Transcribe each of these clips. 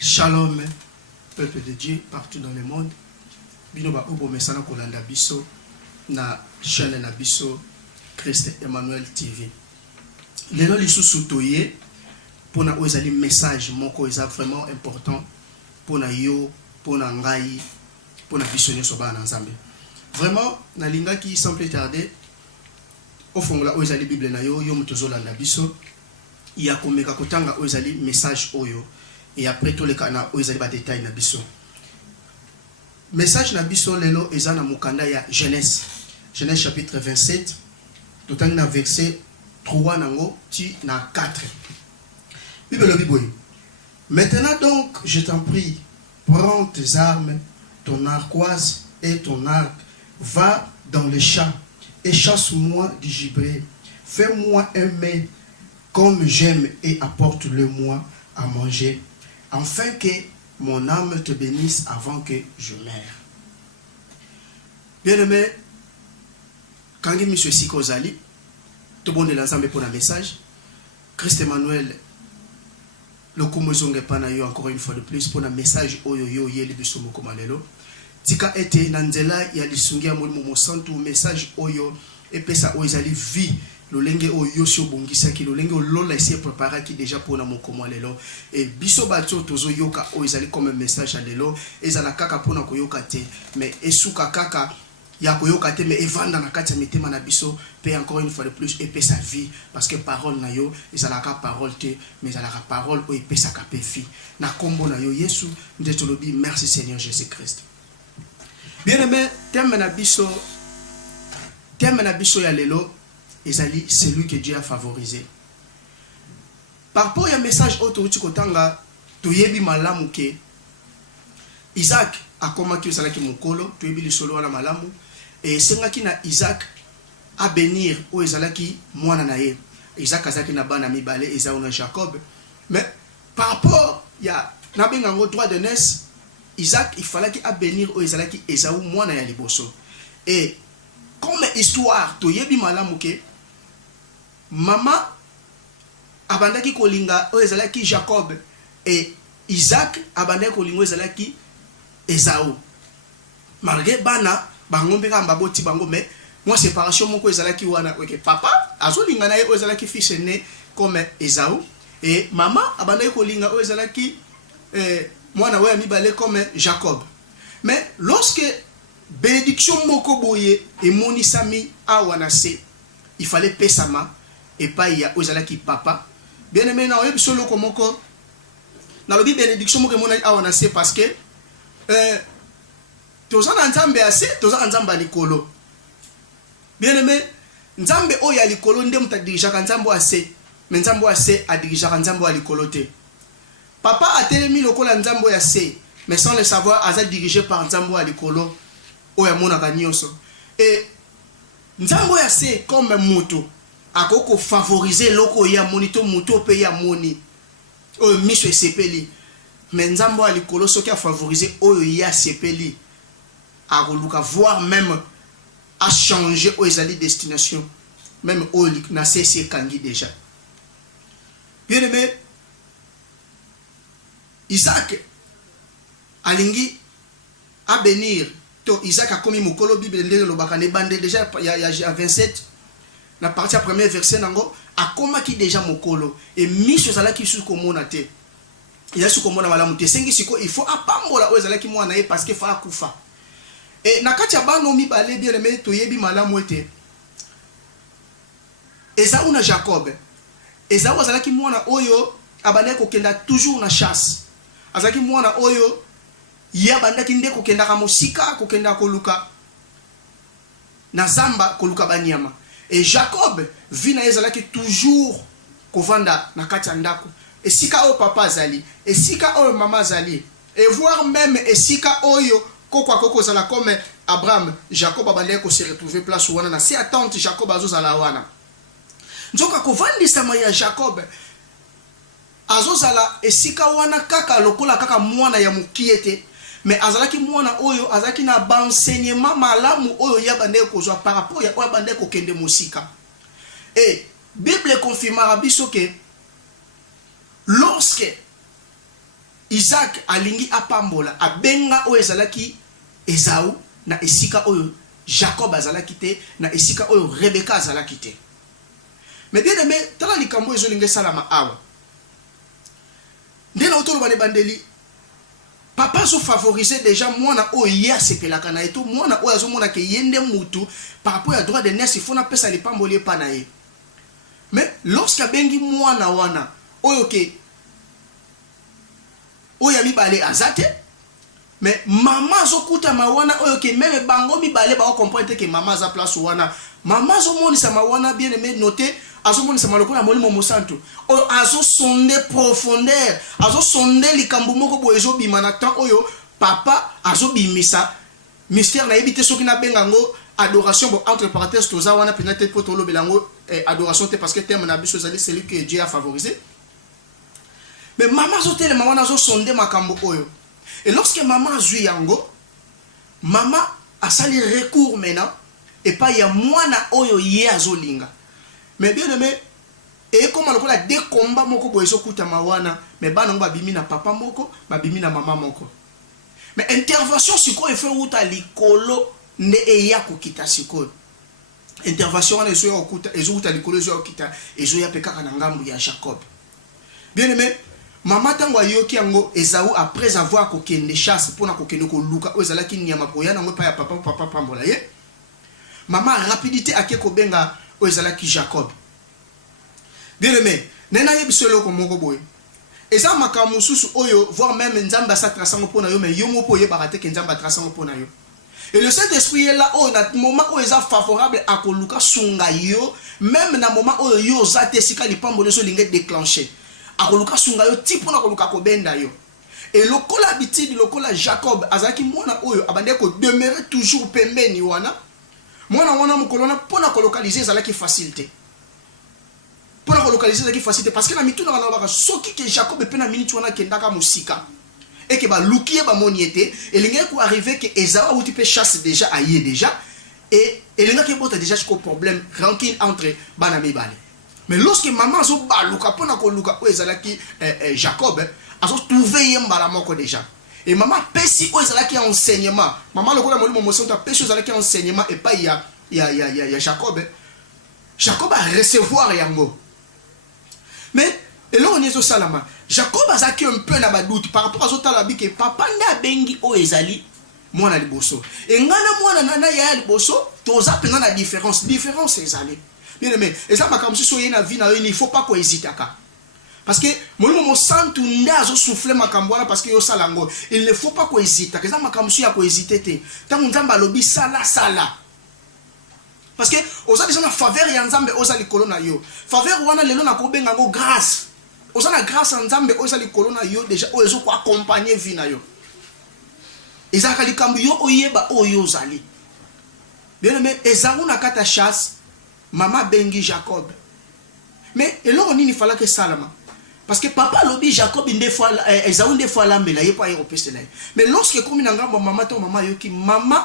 Shalom, peuple de Dieu partout dans le monde. Binoba Obo Mesana Kolanda Biso na chaîne na Biso Christ Emmanuel TV. Lelo lisu soutoye pour na ozali message moko eza vraiment important pour na yo, pour na ngai, pour na biso nyoso ba na Nzambe. Vraiment na linga ki sans plus tarder au fond la ozali Bible na yo yo mutozolanda biso ya komeka kotanga ozali message oyo. Et après tout le cas, on a des détails na biso. Message na biso lelo ezana mukanda ya Genèse. Genèse chapitre 27. Tout en verset 3 nango ti na 4. Bible Bible. Maintenant donc, je t'en prie, prends tes armes, ton arquoise et ton arc, va dans le champ et chasse-moi du gibier. Fais-moi un mets comme j'aime et apporte-le-moi à manger, afin que mon âme te bénisse avant que je meure. Bien-aimé, quand je suis ici, tout le monde est ensemble pour un message. Christ Emmanuel, le kumuzonge panayo encore une fois de plus pour un message oyo yo yeli bisomo komalelo. Tika ete nanzela ya lisungia mulimo mosantu message oyo epesa oizali vie. Le lenge o yosio bongisa ki le lenge o lola essayer préparer qui déjà pour na mokomo lelo et biso bato tozo yoka o ezali comme un message à lelo ezala kaka pona koyoka te mais esuka kaka ya koyoka te mais evanda na kati ya mitema na biso pe encore une fois de plus et sa vie parce que parole na yo ezala ka parole te mais ezala ka parole o epesa ka pe vie na kombo na yo Yesu ndetolobi merci Seigneur Jésus-Christ. Bien-aimé, thème na biso ya lelo ezali celui que Dieu a favorisé. Par rapport à un message auto kotanga toyebi malamu ke Isaac akomaki osalaki mokolo toyebi lisolo wana malamu et sengaki na Isaac a bénir o ezalaki mwana na ye. Isaac azaki na bana mibale Esaü na Jacob, mais par rapport ya na bengango droit de naissance Isaac il fallait qu'il a bénir o ezalaki Esaü mwana ya liboso. Et comme histoire toyebi malamu ke Mama abandaki kolinga o ezalaki Jacob et Isaac abandaki kolinga o ezalaki Esaü. Malgré bana bangombe ka mbaboti bango mais moi séparation moko ezalaki wana ok papa azolinga na ye o ezalaki fils aîné comme Esaü et mama abandaki kolinga o ezalaki mwana wa mibale comme Jacob. Mais lorsque bénédiction moko boye et monisami awana se il fallait pesama et pas il y a ozalaki papa bien aimé na oyebi solo komoko na lobi bénédiction moko mona awana se parce que tozana nzambe ase tozana nzamba likolo bien aimé nzambe oya likolo nde muta dirigaka nzambo ase mais nzambo ase a dirigaka nzambo a likolo te papa a telemi lokola nzambo ya se mais sans le savoir aza dirigé par nzambo a likolo oya mona kanyoso et nzambo ya se comme moto akoko favoriser loko ya monito moto pe ya moni o miso sepeli mais nzambo a likolo soki a favoriser oyo ya sepeli akoluka voir même à changer o ezali destination même o na cesse kangi déjà. Bien aimé, Isaac alingi a bénir to Isaac a commis mokolo Bible ndenge lobaka ne bande déjà il y a 27 na partie à premier verset nango akoma ki déjà mokolo et miso zala ki su komona te ya su komona malamu te sengi siko il faut apambola o zala ki mwana ye parce que fa kufa et na kati ya bano mibale bien aimé toyebi malamu ete Esaü na Jacob. Esaü zala ki mwana oyo abane ko kenda toujours na chasse azaki mwana oyo ya bandaki nde ko kenda ka mosika ko kenda ko luka na zamba ko luka banyama. Et Jacob vit na ezalaki toujours kovanda na kati ya ndako esika o papa azali esika o mama azali et voir même esika oyo koko zala comme Abraham Jacob abandaki ko se retrouver place wana na si attente Jacob azozala wana nzoka kovandisa ya Jacob azozala esika wana kaka lokola kaka mwana ya mukiete mais azalaki mwana oyo azalaki na enseignement malamu oyo ya bande kozwa par rapport ya oyo bande kokende musika. Et Bible confirmera biso que lorsque Isaac alingi apambola abenga oyo ezalaki Esaü na esika oyo Jacob azalaki te na esika oyo Rebecca azalaki te. Mais bien aimé, tala likambo ezolinga salama awa. Ndena otolo bane bandeli papa zo favoriser déjà mwana oyo ye asepelaka na eto mwana oyo azomona ke yende mutu par rapport à droit de naissance il faut na pesa lipamboli pa na ye. Mais lorsque abengi mwana wana oyo ke oyo mibale azate mais maman azokuta mawana oyo ke même bango mibale ba comprendre que maman za place wana maman zo monisa mawana bien aimé noter azo monisa maloko molimo mosantu oyo azo sonde profondeur azo sonde likambo moko bo ezo bima na temps oyo papa azo bimisa mystère na yebite soki na bengango adoration bon entre parenthèses toza wana peut-être pour tolo belango adoration te parce que terme na biso zali celui que Dieu a favorisé. Mais maman zo tele maman azo sonde makambo oyo. Et lorsque maman a zui yango, maman a sali recours maintenant et pas ya mwana oyo ye azolinga. Mais bien aimé, et comme on a des combats moko boyezo kuta mawana, mais banango babimi na papa moko, babimi na maman moko. Mais intervention siko e fait uta likolo ne eya kokita siko. Intervention wana ezo okuta ezo uta likolo ezo okita ezo ya peka kana ngambu ya Jacob. Bien aimé, maman tango ayoki yango Esaü après avoir kokende chasse pona kokende ko luka ozalaki nyama boya nango pa ya papa pambola ye. Maman rapidité akeko benga ozalaki Jacob. Bien aimé, nena yebiselo ko moko boy. Eza makamu susu oyo voire même nzamba sa trasango pona yo mais yo mo po yebaka te ke nzamba trasango pona yo. Et le Saint-Esprit est là au moment où il est favorable à koluka sunga yo même na moment où yo zate sika lipambo so linge déclencher. Akoluka sunga yo tipo na koluka kobenda yo. Et lokola habitude lokola Jacob azaki mwana oyo abande ko demeurer toujours pembeni wana. Mwana wana mukolona pona kolokaliser ezalaki facilité. Pona kolokaliser ezalaki facilité parce que na mituna bana baka soki ke Jacob pe na minute wana kendaka musika. Et que ba lukiye ba moniete et linga ko arriver que Esaü ou tu peux chasse déjà aïe déjà et linga ke bota déjà jusqu'au problème rancune entre bana mibale. Mais lorsque maman zo baluka pona ko luka o ezalaki Jacob azo trouver yembala moko déjà. Et maman pesi o ezalaki enseignement. Maman lokola molimo mosonto pesi o ezalaki enseignement et pas ya Jacob. Jacob a recevoir yango. Mais et là on est au salama. Jacob a zaki un peu na doute par rapport à Zotalabi que papa na bengi o ezali mwana liboso. Et ngana mwana nana ya liboso toza pena na différence ezali. Bien aimé, et ça ma comme si soyez na vie na il faut pas ko hésiter ka. Parce que molimo mo santu ndazo souffler makambwana parce que yo salango. Il ne faut pas ko hésiter. Que ça ma comme si ya ko hésiter te. Tant nzamba lobi sala. Parce que oza déjà na faveur ya nzambe oza likolo na yo. Faveur wana lelo na ko benga ngo grâce. Oza na grâce en nzambe oza likolo na yo déjà ozo ko accompagner vie na yo. Ezaka likambu yo oyeba oyo zali. Bien aimé, Esaü na kata chasse, maman bengi Jacob. Mais et là on il fallait que salama. Parce que papa lobi Jacob une fois Esaü une fois la mela yepa européiste là. Mais lorsque comme na ngamba maman to maman yo ki maman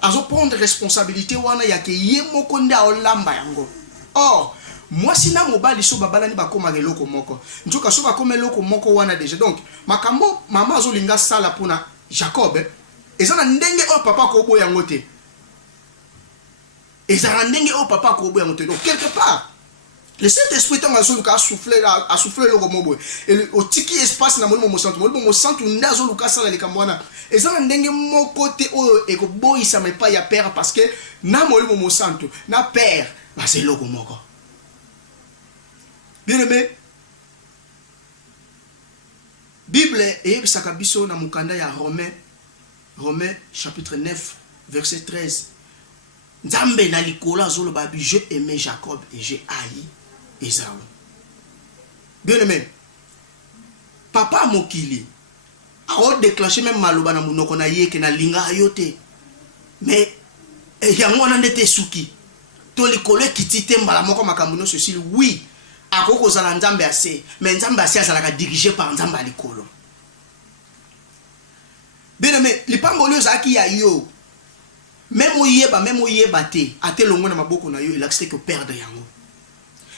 azo prendre responsabilité wana ya ke ye moko nda olamba yango. Or moi sina mobali so babala ni bakoma eloko moko. Njoka so bakoma eloko moko wana déjà. Donc makambo maman azo linga sala pona Jacob. Ezana ndenge o papa ko boya ngote. Ezana ndenge o papa ko boya ngote. Donc quelque part le Saint-Esprit a soufflé le romobo et au tiki espace na molimo mosantu ndazo luka sala le kamwana. Ezana ndenge moko te o e ko boyisa me pa ya père parce que na molimo mosantu na père ba c'est loko moko. Bien aimé, Bible et Sakabiso na mukanda ya Romains chapitre 9 verset 13. Nzambe na likola zolo babi je aimais Jacob et j'ai haï Esaü. Bien aimé, papa mokili a déclenché même maloba na munoko na yeke na linga yote. Mais yango na ndete suki. To likolo kitite mbala moko makambuno ceci oui. Akoko zala nzambe ase mais nzambe ase azalaka dirigé par nzambe likolo. Bien aimé, lipango lyo zaki ya yo même oyeba te ate longo na maboko na yo il accepte que perdre yango.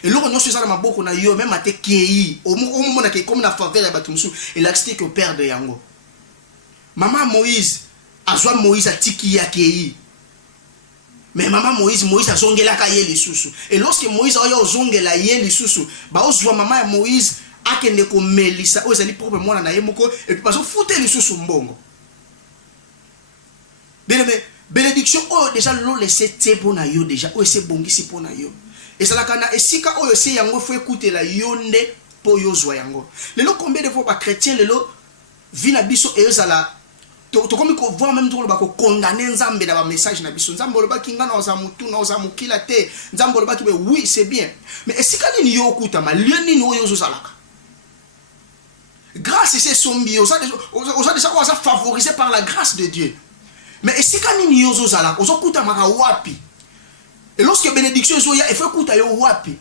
Et l'on se ça maboko na yo même ate kei au moment na comme na faveur ya batumsu et l'acte que père de yango. Maman Moïse azwa Moïse atiki ya kei. Mais maman Moïse azongela ka ye lisusu. Et lorsque Moïse a ozongela ye lisusu, ba ozwa maman Moïse akende ko melisa ozali propre mwana na ye moko et puis bazo fouter lisusu mbongo. Bien mais bénédiction déjà lo laisser tebo na yo déjà o c'est bongisi po na yo. Et ça la kana esika oyo se yango faut écouter la yonde po yo zwa yango. Lelo combien de fois ba chrétien lelo vina biso e ezala to comme ko voir même to ba ko condamner nzambe na ba message na biso nzambe lo ba kinga na oza mutu na oza mukila te nzambe lo ba ki oui c'est bien mais esika nini yo okuta ma lieu nini oyo zo zalaka grâce c'est sombi oza déjà favorisé par la grâce de Dieu mais esika nini yo zo zalaka ozo kuta maka wapi et lorsque bénédiction zo ya il faut kuta yo wapi.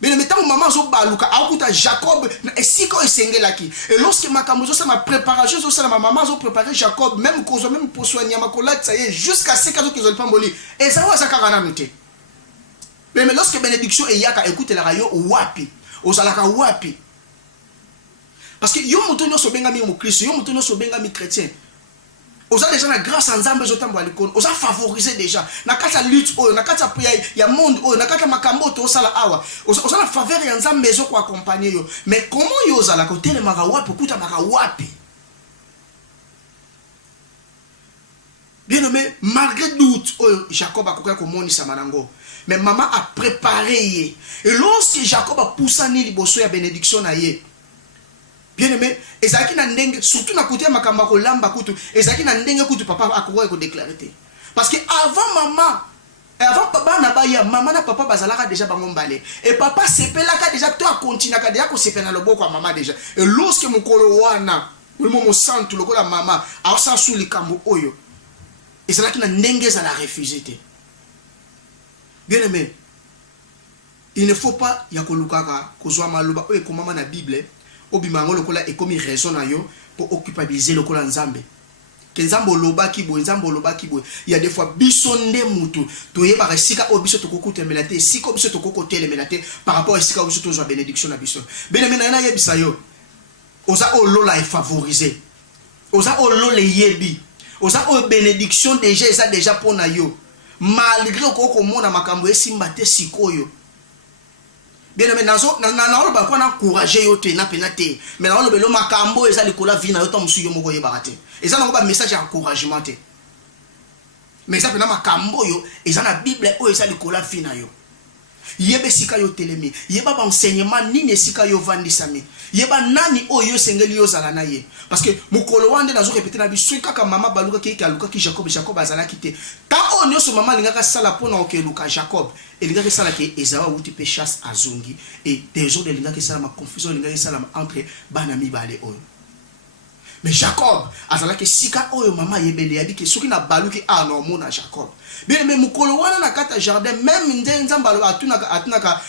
Mais le temps où maman zo baluka akuta Jacob esiko esengelaki et lorsque makamuzo ça ma préparation zo ça ma maman zo préparer Jacob même cause même pour soigner ma collègue ça y est jusqu'à ce qu'ils ont pas mboli et ça va ça karana muté mais lorsque bénédiction et yaka écoute la rayo wapi ozalaka wapi parce que yo muto nyoso benga mi mu Christ yo muto nyoso benga mi chrétien oza déjà na grâce nzambe zotambo alikon oza favoriser déjà na kata lutte oyo na kata ya monde oyo na kata makambo to osala awa oza na faveur ya nzambe zo ko accompagner yo mais comment yo ozala ko telemaka wapi kuta maka wapi bien aimé malgré doute oyo Jacob akoka ko monisa manango mais maman a préparé ye et lorsque Jacob a poussé ni liboso ya bénédiction na ye. Bien aimé, ezaki na ndenge surtout na côté makamba ko lamba kutu ezaki na ndenge kutu papa akoka ko déclarer. Parce que avant maman avant papa na baya maman na papa bazalaka déjà bango mbale et papa sepelaka déjà to a continuer ka déjà ko sepena loboko ya maman déjà et lorsque mukolo wana mo santu lokola maman a sa sous likambo oyo ezalaki na ndenge za la refuser. Bien aimé, il ne faut pas yakolukaka kozwa maloba oyo ko mama na Bible obimango lokola ekomi raison na yo pour occupabiliser lokola nzambe ke nzambo loba ki boy nzambo loba ki boy il y a des fois biso nde mutu to yeba resika obiso to kokutemela te siko biso to kokotelemela te par rapport à sika obiso to zo bénédiction na biso bene mena na yebisa yo oza olola e favoriser oza olole yebi oza o bénédiction déjà ça déjà pour na yo malgré ko mona makambo esimba te sikoyo. Bien mais nazo na ba ko na encourager yo te na penate mais na lo belo makambo eza likola vie na yo to musu yo moko ye barate eza na ba message encouragement te mais ça pena makambo yo eza na Bible o eza likola vie na yo yebe sika yo telemi yeba ba enseignement nini sika yo vandisami yeba nani oyo sengeli yo zala na ye parce que mukolo wande nazo répéter na biso kaka mama baluka ki aluka ki Jacob azala kite ta onyo so mama lingaka sala pona okeluka Jacob elingaka sala ke ezawa uti pe chasse azongi et des jours de lingaka sala ma confusion lingaka sala entre banami bale oyo mais Jacob azala ke sika oyo mama yebele yabi ke soki na baluki no mona Jacob bien mais mukolo wana na kata jardin même nzamba lo atunaka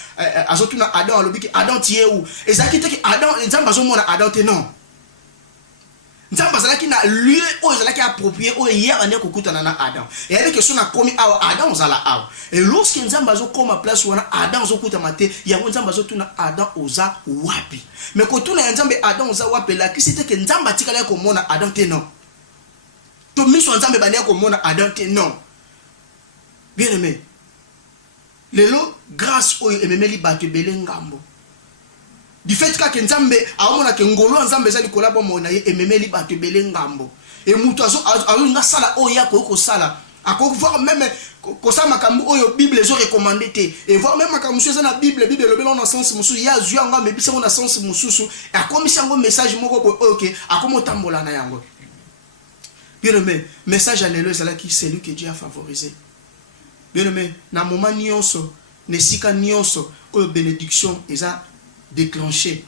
azotuna Adam alobiki Adam tie où ezaki te ki Adam nzamba zo mona Adam te non nzamba zalaki na lieu oyo zalaki approprié oyo hier ane kokutana na Adam et avec que sona komi awa Adam zala awa et lorsque nzamba zo koma place wana Adam zo kuta mate yango nzamba zo tuna Adam oza wapi mais ko tuna nzambe Adam oza wapi la ki c'était que nzamba tikala ko mona Adam te non to miso nzambe bania ko mona Adam te non. Bien aimé, lelo grâce oyo ememeli bato ebele ngambo du fait que nzambe aomona ke ngolo nzambe ezali kolabo mona ye ememeli bato ebele ngambo et mutu azo nga sala oyo yako ko sala ako voir même ko sa makambo oyo Bible zo recommander te et voir même makambo zo na Bible lobelo na sens mususu ya zua nga me bisa na sens mususu akomisa ngo message moko bo OK akomotambola na yango. Bien aimé, message à lelo ezala ki c'est lui que Dieu a favorisé. Bien aimé, na moment nyonso, nesika nyonso, oyo bénédiction eza déclenché.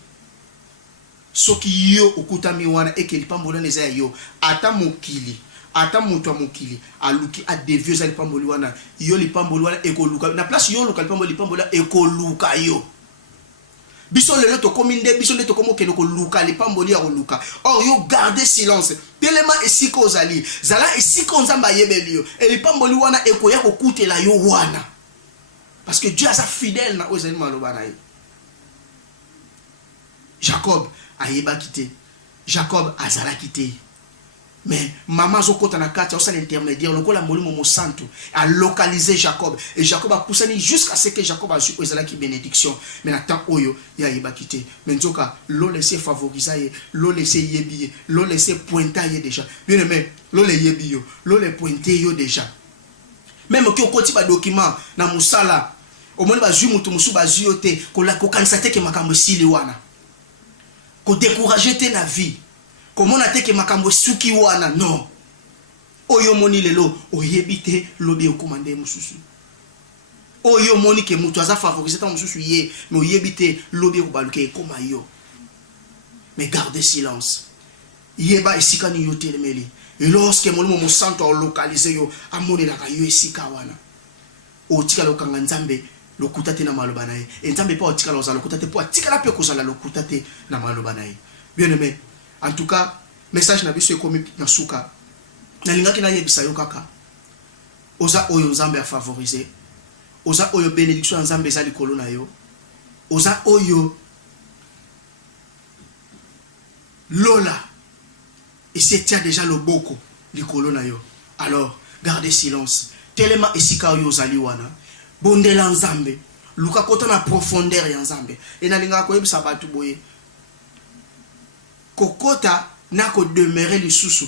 Soki yo okutami wana eke lipambola neza yo, ata mokili, ata mutu mokili, aluki a devio za lipamboli wana, yo lipamboli wana ekoluka. Na place yo luka lipambola ekoluka yo. Biso lelo to kominde biso le to komo kelo ko luka le pamboli ya luka or yo garder silence tellement esiko ozali zala esiko nzamba yebeli yo e le pamboli wana ekoya ko kutela yo wana Parce que Dieu a sa fidèle na ozali maloba na ye. Jacob a yeba quitté. Jacob a zala quitté. Mais maman zokota na kati osa l'intermédiaire le kola moli momo santo a localisé Jacob et Jacob a poussé jusqu'à ce que Jacob a su ozala ki bénédiction. Mais nathan oyo ya yeba quitté. Mais nzoka lo laisser favoriser, lo laisser yebi, lo laisser pointer déjà. Bien aimé, lo le yebi yo, lo le pointer yo déjà. Même ki okoti ba document na musala au moins ba zu mutu musu ba zu yote ko la ko kanisa te ke makambo sili wana. Ko décourager te na vie. Comment on a été que makambo suki wana non. Oyo moni lelo oyebite lobi okomande mususu. Oyo moni ke mutu aza favoriser ta mususu ye mais oyebite lobi obaluke koma yo. Mais gardez silence. Yeba esika ni yote lemeli. Et lorsque mon mo santo a localisé yo amone la yo esika wana. O tika lo kanga nzambe lokuta te na maloba na ye. Et nzambe pa o tika lo za lokuta te po tika la pe ko za la lokuta te na maloba na ye. Bien aimé. En tout cas, message na biso ekomi na suka. Na lingaki na yebisa yo kaka. Oza oyo nzambe a favoriser. Oza oyo bénédiction nzambe za likolo na yo. Oza oyo Lola. Et c'est déjà le boko likolo na yo. Alors, gardez silence. Tellement esika oyo zali wana. Bondela nzambe. Luka kota na profondeur ya nzambe. Et na lingaka ko yebisa batu boye. Kokota n'a que demeurer les sous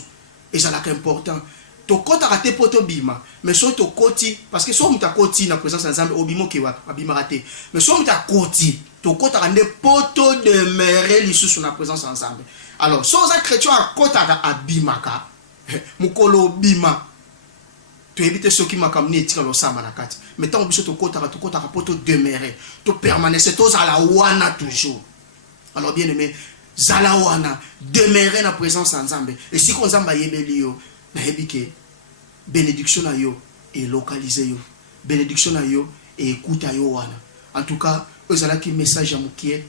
et ça là important to kota raté poto bima mais so to koti parce que so muta koti na présence ensemble obimo kewa abima raté mais so muta koti to kota rande poto demeurer les sous na présence ensemble alors so za chrétien a kota ka abimaka mukolo bima to éviter ceux qui makamni tika lo sama na kati mais tant biso to kota ka poto demeurer to permanence to za la wana toujours alors bien aimé Zalawana demeurer na présence ensemble et si qu'on zamba yebeli yo na yebike bénédiction na yo et localiser yo bénédiction na yo et écoute yo wana en tout cas ozala ki message amukie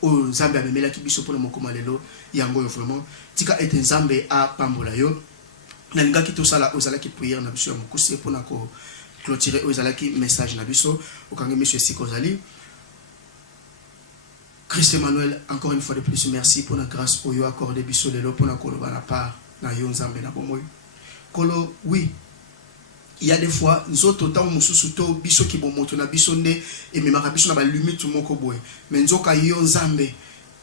o zamba memela ki biso pona mokoma lelo yango yo vraiment tika ete nzambe a pambola yo na linga ki to sala ozala ki prière na biso mokuse pona ko clôturer ozala ki message na biso okange monsieur Sikozali. Christ Emmanuel, encore une fois de plus, merci pour la grâce au yo accordé biso lelo pour la koloba na part na yo nzambe na bomoy. Kolo oui. Il y a des fois nous autres temps mususu to biso ki bomoto na biso nde et memaka biso na ba limite moko boy. Mais nzoka yo nzambe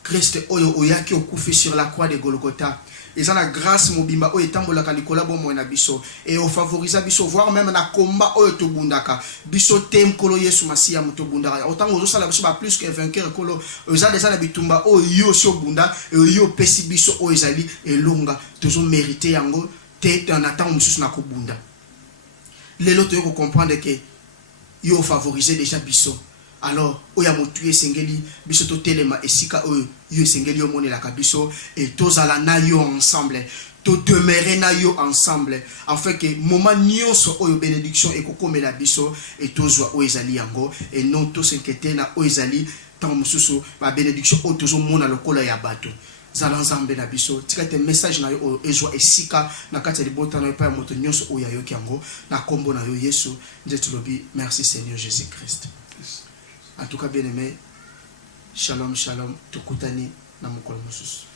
Christ oyo oyaki okufi sur la croix de Golgotha. Et ça la grâce mobimba oyo etambola ka likola bomo na biso et o favoriser biso voire même na combat oyo to bundaka biso tem kolo Yesu Masia muto bundaka autant ozo sala biso ba plus que vainqueur kolo oza déjà na bitumba oyo so bunda et yo pesi biso oyo ezali elonga tozo mériter yango te en attend mususu na ko bunda lelo to yo comprendre que yo favoriser déjà biso. Alors, oya motuye sengeli biso to telema esika oyo yo sengeli yo monela ka biso et tozala na yo ensemble to demeurer na yo ensemble afin que moment nyonso oyo bénédiction ekokomela biso et tozwa oyo ezali yango et non to s'inquiéter na oyo ezali tant mususu ba bénédiction oyo tozo mona lokola ya bato zala nzambe na biso tika te message na yo ezwa esika na kati ya libota na yo pa moto nyonso oyo ayoki yango na kombo na yo Yesu nzete lobi merci Seigneur Jésus-Christ. En tout cas, bien aimé, shalom, shalom, tukutani na mokolo mosusu.